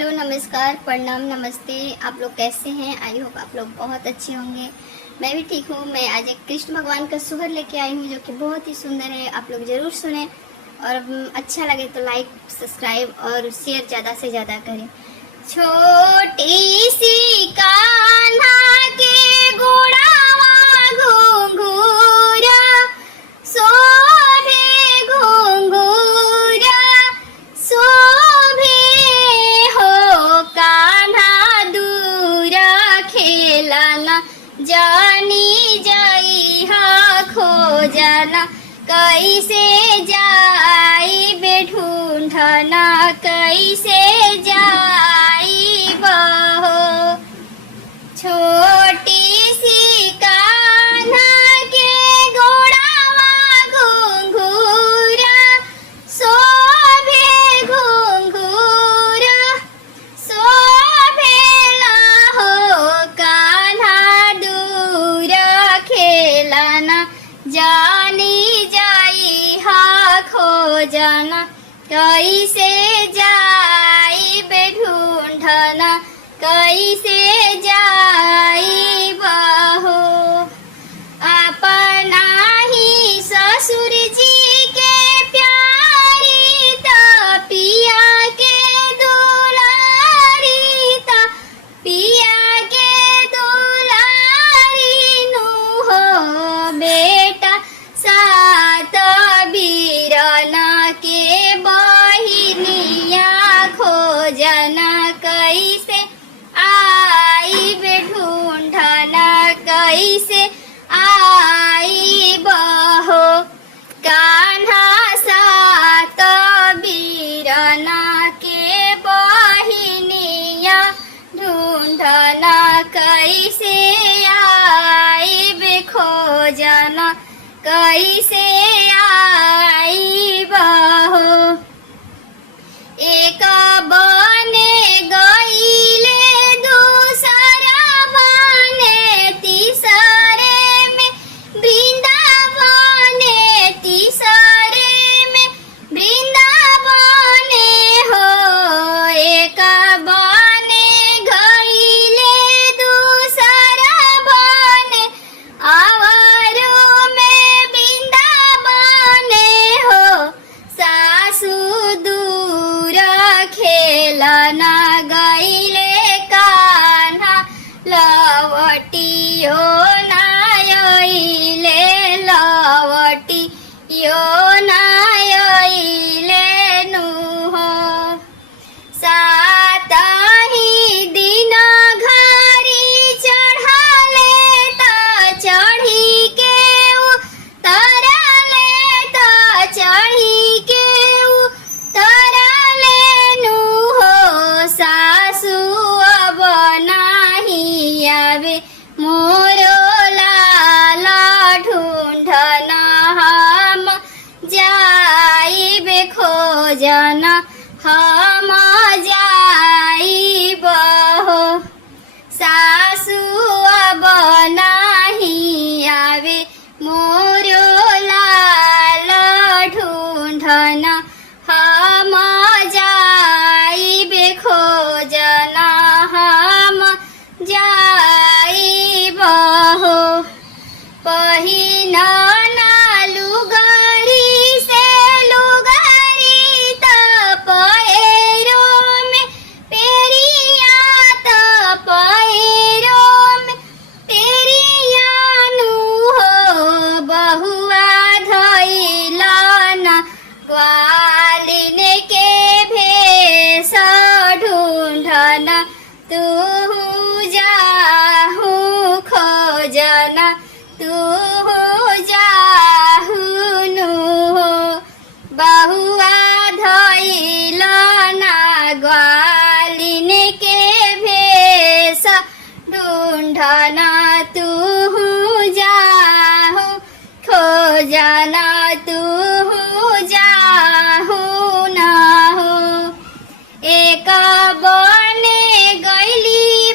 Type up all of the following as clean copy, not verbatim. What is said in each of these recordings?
Hello, नमस्कार, प्रणाम, नमस्ते। आप लोग कैसे हैं? आई होप आप लोग बहुत अच्छे होंगे। मैं भी ठीक हूँ। मैं आज एक कृष्ण भगवान का सुहर लेके आई हूँ जो कि बहुत ही सुंदर है। आप लोग ज़रूर सुने और अच्छा लगे तो लाइक, सब्सक्राइब और शेयर ज़्यादा से ज़्यादा करें। छोटी सी कान्हा के गोड़ावा घुंघूरा शोभे, घुंघूरा शोभे हो कान्हा दूरा खेलना जानी जाई हा खोजना कैसे जाई बेढूंढना कैसे जाई बहो। छोटी सी कान्हा के गोड़ावा घुंघूरा शोभे, घुंघूरा शोभेला हो कान्हा दूरा खेलना जानी जाई हा खोजना कैसे जाई बेढूंढना कैसे जाई बहो। अपना ही ससुर जी के प्यारी ता पिया के दुलारी ता पिया के दुलारी नु हो बेटा सात बीरना के बहिनिया खोजना कैसे आई बेढूंढना कैसे आई बहो। कान्हा सात बीरना के बहिनिया ढूंढना कैसे आई बेखोजना कैसे आई बहो। एक बने गईले दूसरा बने तीसरे में वृंदावने तीसरे में वृंदावने हो। एक बने गईले दूसरा बने आवरों में वृंदावने हो। सासू दूर खेलना गईले कान्हा लवटियो नायले लवटियो नायले नु हो। सात ही दिन घरी चढ़ाले ता चढ़ी के तरले ता चढ़ी के तरले नु हो। सासु अब नाही आवे मोरो लाला ढूंढना हम जाई खोजना हम जाई बहो। सासु अब नाही आवे मोरो लाला ढूंढना हम जाई खोजना हम जाई बहो। पहिना लुगरी से लुगरी त पैरो में पेरिया त पैरो में पेरिया नु हो। बहुआ धैलना ग्वालिन के भेष ढूंढना तू जाहू खोजना तू जाहू नु हो। बहुआ धैलना ग्वालिन के भेष ढूंढना तू जाहू खोजना तू जाहू ना हो। एक बने गईली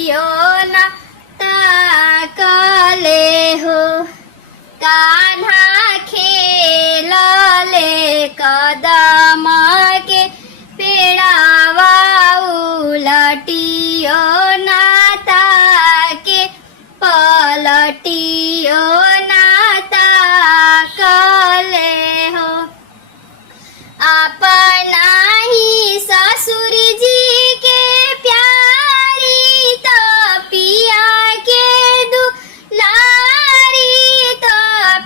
कहियो ना ताकले हो कान्हा खेलले कदम के पेड़ावा उलटियो ना ताके पलटियो ना ताकले हो अपना ही ससुर जी के प्यारी तो पिया के दुलारी तो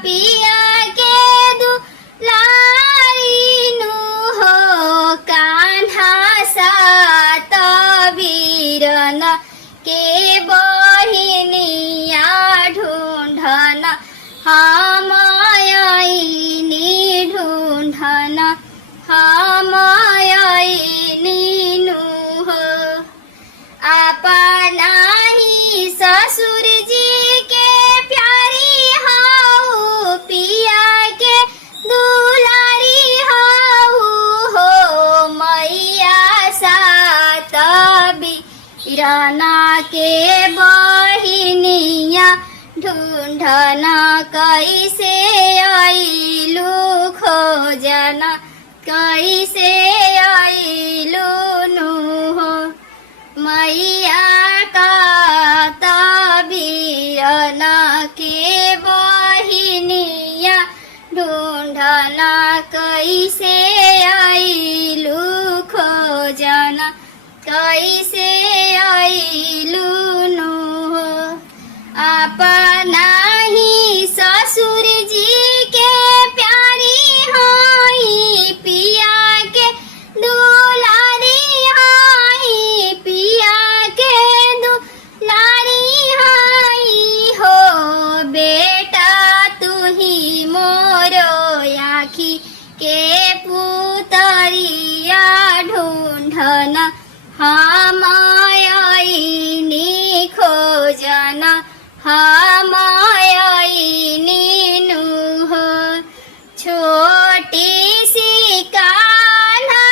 पिया के दुलारी नु हो कान्हा सात वीरन के बहिनिया ढूंढन हम आईनी ढूंढन हम आईनी नु हो अपना ही ससुर जी के प्यारी हाउ पिया के दुलारी हाउ हो मैया सात वीरना के बहिनिया ढूंढना कैसे आइलू खोजना कैसे आइलू नु हो मैया का तबीरना के बहिनिया ढूंढना कैसे आइलू खोजना कैसे आइलू नु हो अपना ही ससुर जी के प्यारी हाई पिया के दुलारी हाई पिया के दुलारी हाई हो बेटा तू ही मोरो आखी के पुतरिया ढूंढना हम आईनी खोजना हम आईनी नु हो छोटी सी कान्हा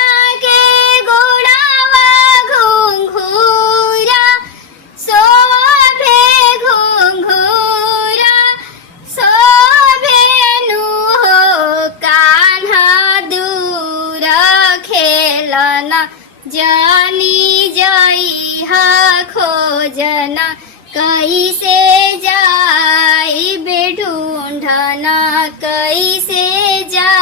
के गोड़ावा घुंघूरा शोभे घुंघूरा शोभे नु हो कान्हा दूर खेलना जानी जाई हा खोजना कैसे जाई बे ढूंढना कैसे जा